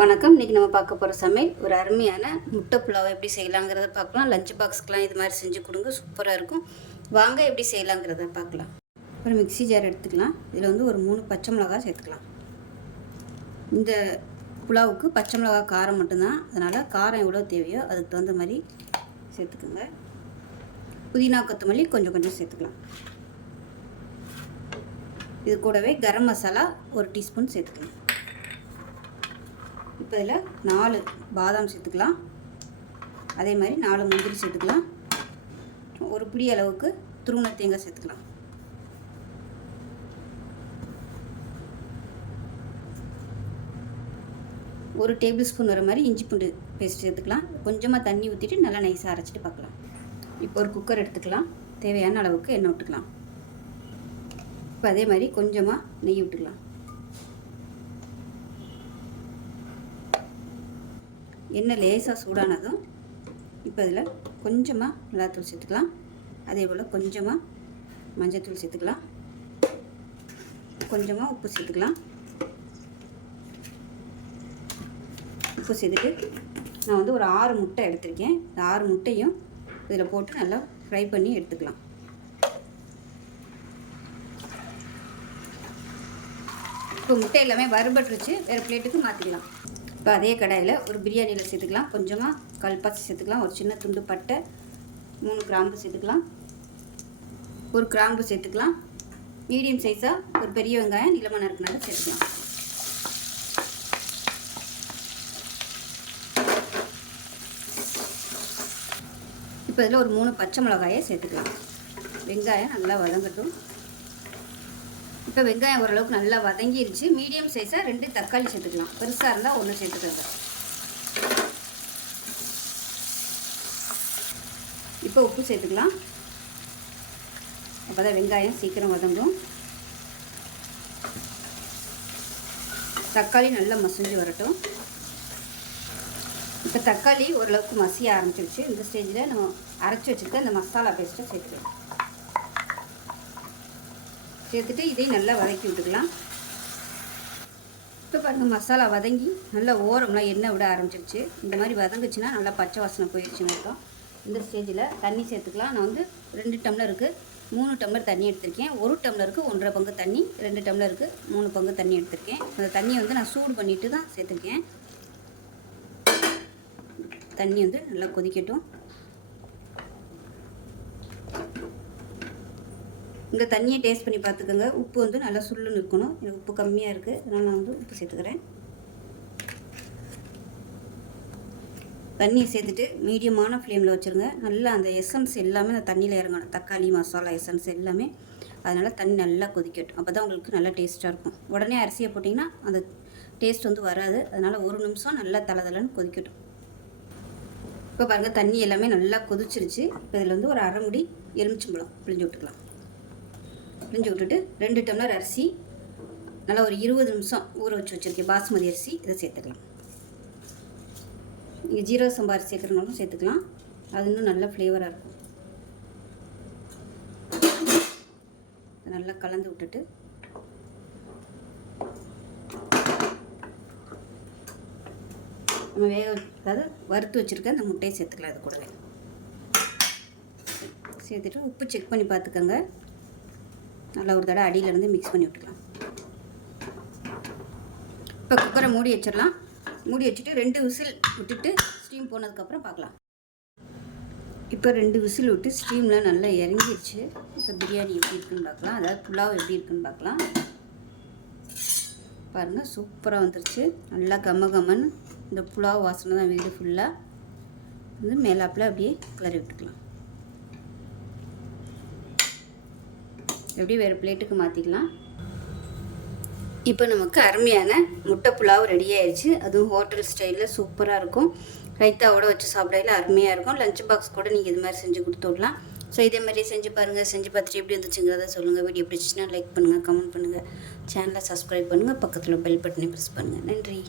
வணக்கம். இன்றைக்கி நம்ம பார்க்க போகிற சமையல் ஒரு அருமையான முட்டை புலாவை எப்படி செய்யலாங்கிறத பார்க்கலாம். லஞ்ச் பாக்ஸ்க்கெலாம் இது மாதிரி செஞ்சு கொடுங்க, சூப்பராக இருக்கும். வாங்க எப்படி செய்யலாங்கிறத பார்க்கலாம். ஒரு மிக்ஸி ஜார் எடுத்துக்கலாம். இதில் வந்து ஒரு 3 பச்சை மிளகாய் சேர்த்துக்கலாம். இந்த புலாவுக்கு பச்சை மிளகாய் காரம் மட்டும்தான், அதனால் காரம் எவ்வளோ தேவையோ அதுக்கு தகுந்த மாதிரி சேர்த்துக்குங்க. புதினா கொத்தமல்லி கொஞ்சம் கொஞ்சம் சேர்த்துக்கலாம். இது கூடவே கரம் மசாலா 1 டீஸ்பூன் சேர்த்துக்கலாம். இப்போ இதில் 4 பாதாம் சேர்த்துக்கலாம். அதே மாதிரி 4 முந்திரி சேர்த்துக்கலாம். ஒரு பிடி அளவுக்கு துருவன தேங்காய் சேர்த்துக்கலாம். ஒரு டேபிள் ஸ்பூன் வர மாதிரி இஞ்சி பூண்டு பேஸ்ட் சேர்த்துக்கலாம். கொஞ்சமாக தண்ணி ஊற்றிட்டு நல்லா நைஸாக அரைச்சிட்டு பார்க்கலாம். இப்போ ஒரு குக்கர் எடுத்துக்கலாம். தேவையான அளவுக்கு எண்ணெய் விட்டுக்கலாம். இப்போ அதே மாதிரி கொஞ்சமாக நெய் விட்டுக்கலாம். எண்ணெய் லேசாக சூடானதும் இப்போ இதில் கொஞ்சமாக மிளகாத்தூள் சேர்த்துக்கலாம். அதே போல் கொஞ்சமாக மஞ்சள்தூள் சேர்த்துக்கலாம். கொஞ்சமாக உப்பு சேர்த்துக்கலாம். உப்பு சேர்த்துட்டு நான் வந்து ஒரு 6 முட்டை எடுத்திருக்கேன். இந்த 6 முட்டையும் இதில் போட்டு நல்லா ஃப்ரை பண்ணி எடுத்துக்கலாம். இப்போ முட்டை எல்லாமே வறுபட்டுருச்சு, வேறு பிளேட்டுக்கு மாற்றிக்கலாம். இப்போ அதே கடாயில் ஒரு பிரியாணியில் சேர்த்துக்கலாம். கொஞ்சமாக கல்பாசி சேர்த்துக்கலாம். ஒரு சின்ன துண்டு பட்டை, 3 கிராம்பு சேர்த்துக்கலாம். ஒரு கிராம்பு சேர்த்துக்கலாம். மீடியம் சைஸாக ஒரு பெரிய வெங்காயம் நீளமாக நறுக்குனால சேர்த்துக்கலாம். இப்போ இதில் ஒரு 3 பச்சை மிளகாயை சேர்த்துக்கலாம். வெங்காயம் நல்லா வதங்கட்டும். இப்போ வெங்காயம் ஓரளவுக்கு நல்லா வதங்கிருச்சு. மீடியம் சைஸாக 2 தக்காளி சேர்த்துக்கலாம். பெருசாக இருந்தால் 1 சேர்த்துக்கோங்க. இப்போ உப்பு சேர்த்துக்கலாம். அப்போ தான் வெங்காயம் சீக்கிரம் வதங்கும். தக்காளி நல்லா மசிஞ்சு வரட்டும். இப்போ தக்காளி ஓரளவுக்கு மசிய ஆரம்பிச்சிருச்சு. இந்த ஸ்டேஜில் நம்ம அரைச்சி வச்சுருக்க இந்த மசாலா பேஸ்ட்டை சேர்த்துக்கலாம். சேர்த்துட்டு இதையும் நல்லா வதக்கி விட்டுக்கலாம். இப்போ பாருங்கள், மசாலா வதங்கி நல்லா ஓரம்லாம் எண்ணெய் விட ஆரம்பிச்சிருச்சு. இந்த மாதிரி வதங்குச்சுன்னா நல்லா பச்சை வாசனை போயிடுச்சுன்னு அர்த்தம். இந்த ஸ்டேஜில் தண்ணி சேர்த்துக்கலாம். நான் வந்து 2 டம்ளருக்கு 3 டம்ளர் தண்ணி எடுத்திருக்கேன். 1 டம்ளருக்கு 1.5 பங்கு தண்ணி, 2 டம்ளருக்கு 3 பங்கு தண்ணி எடுத்திருக்கேன். அந்த தண்ணியை வந்து நான் சூடு பண்ணிவிட்டு தான் சேர்த்துருக்கேன். தண்ணி வந்து நல்லா கொதிக்கட்டும். இந்த தண்ணியை டேஸ்ட் பண்ணி பார்த்துக்கோங்க. உப்பு வந்து நல்லா சுள்ளுன்னு இருக்கணும். எனக்கு உப்பு கம்மியாக இருக்குது, அதனால் நான் வந்து உப்பு சேர்த்துக்கிறேன். தண்ணியை சேர்த்துட்டு மீடியமான ஃப்ளேமில் வச்சுருங்க. நல்லா அந்த எசன்ஸ் எல்லாமே அந்த தண்ணியில் இறங்கணும். தக்காளி மசாலா எசன்ஸ் எல்லாமே. அதனால் தண்ணி நல்லா கொதிக்கட்டும். அப்போ தான் உங்களுக்கு நல்லா டேஸ்ட்டாக இருக்கும். உடனே அரிசியை போட்டிங்கன்னா அந்த டேஸ்ட் வந்து வராது. அதனால் 1 நிமிஷம் நல்லா தளதளன்னு கொதிக்கட்டும். இப்போ பாருங்கள், தண்ணி எல்லாமே நல்லா கொதிச்சிருச்சு. இப்போ இதில் வந்து ஒரு 1/2 முடி எலுமிச்சம்பழம் பிழிஞ்சு விட்டுக்கலாம். பிழிஞ்சு விட்டுட்டு 2 டம்ளர் அரிசி நல்லா ஒரு 20 நிமிஷம் ஊற வச்சு வச்சுருக்கேன். பாஸ்மதி அரிசி இதை சேர்த்துக்கலாம். நீங்கள் ஜீரக சம்பா அரிசி சேர்க்குறனாலும் சேர்த்துக்கலாம். அது இன்னும் நல்ல ஃப்ளேவராக இருக்கும். நல்லா கலந்து விட்டுட்டு நம்ம அதாவது வறுத்து வச்சுருக்க அந்த முட்டையை சேர்த்துக்கலாம். அது கூடவே சேர்த்துட்டு உப்பு செக் பண்ணி பார்த்துக்கோங்க. நல்லா ஒரு தடவை அடியிலேருந்து மிக்ஸ் பண்ணி விட்டுக்கலாம். இப்போ குக்கரை மூடி வச்சிடலாம். மூடி வச்சுட்டு 2 விசில் விட்டுட்டு ஸ்டீம் போனதுக்கப்புறம் பார்க்கலாம். இப்போ 2 விசில் விட்டு ஸ்டீம்லாம் நல்லா இறங்கிடுச்சு. இப்போ பிரியாணி எப்படி இருக்குன்னு பார்க்கலாம். அதாவது புலாவ் எப்படி இருக்குன்னு பார்க்கலாம். பாருங்கள், சூப்பராக வந்துருச்சு. நல்லா கம்மன்னு இந்த புலாவ் வாசனை தான் வீடு ஃபுல்லாக வந்து மேலாப்பில் அப்படியே கிளறி விட்டுக்கலாம். எப்படி வேறு பிளேட்டுக்கு மாற்றிக்கலாம். இப்போ நமக்கு அருமையான முட்டை புலாவ் ரெடி ஆயிடுச்சு. அதுவும் ஹோட்டல் ஸ்டைலில் சூப்பராக இருக்கும். ரைத்தாவோடு வச்சு சாப்பிடையில அருமையாக இருக்கும். லஞ்ச் பாக்ஸ் கூட நீங்கள் இது மாதிரி செஞ்சு கொடுத்து விடலாம். ஸோ இதே மாதிரி செஞ்சு பாருங்கள். செஞ்சு பார்த்துட்டு எப்படி வந்துச்சுங்கிறத சொல்லுங்கள். வீடியோ பிடிச்சின்னா லைக் பண்ணுங்கள், கமெண்ட் பண்ணுங்கள், சேனலை சப்ஸ்கிரைப் பண்ணுங்கள், பக்கத்தில் பெல் பட்டனை ப்ரெஸ் பண்ணுங்கள். நன்றி.